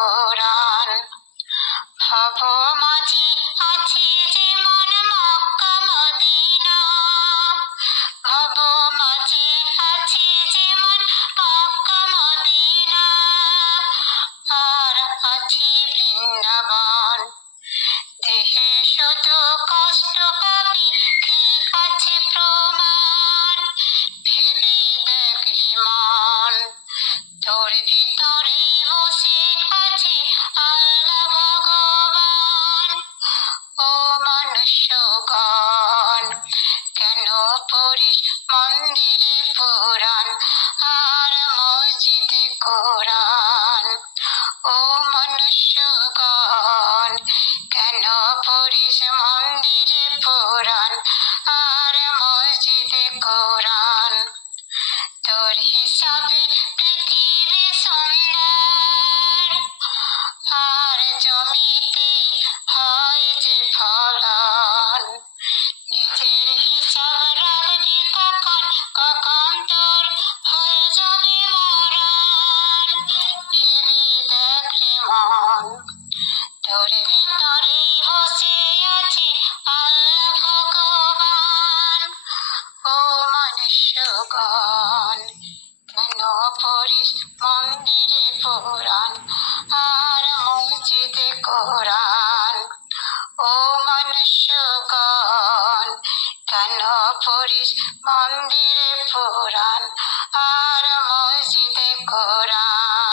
পুরাণ। ভব মাঝে আছে যেমন মক্কা মদিনা, ভব মাঝে আছে যেমন মক্কা মদিনা, আর আছে বৃন্দাবন। দেহে শুধু কষ্ট পাবি, কি আছে প্রমাণ? ভেবে দেখ রে মন, তোর ভিতরেই বসে আছে আল্লাহ ভগবান। ও মনুষ্যগণ, কেন পড়িস মন্দিরে পুরাণ আর মসজিদে কোরআন? ও মনুষ্যগণ, কেন পড়িস মন্দিরে পুরাণ আর মসজিদে কোরআন? তোর হিসাবে পৃথিবী সুন্দর, আর জমিতে হয় যে ফলন। নিজের হিসাব রাখবি কখন, কখন তোর হয়ে যাবে মরণ। ভেবে দেখ রে মন, তোর ভিতরেই বসে আছে আল্লাহ ভগবান। ও মনুষ্যগণ, কেন পড়িস মন্দিরে পুরাণ আর মসজিদে কোরআন? ও মনুষ্যগণ, কেন পড়িস মন্দিরে পুরাণ আর মসজিদে কোরআন?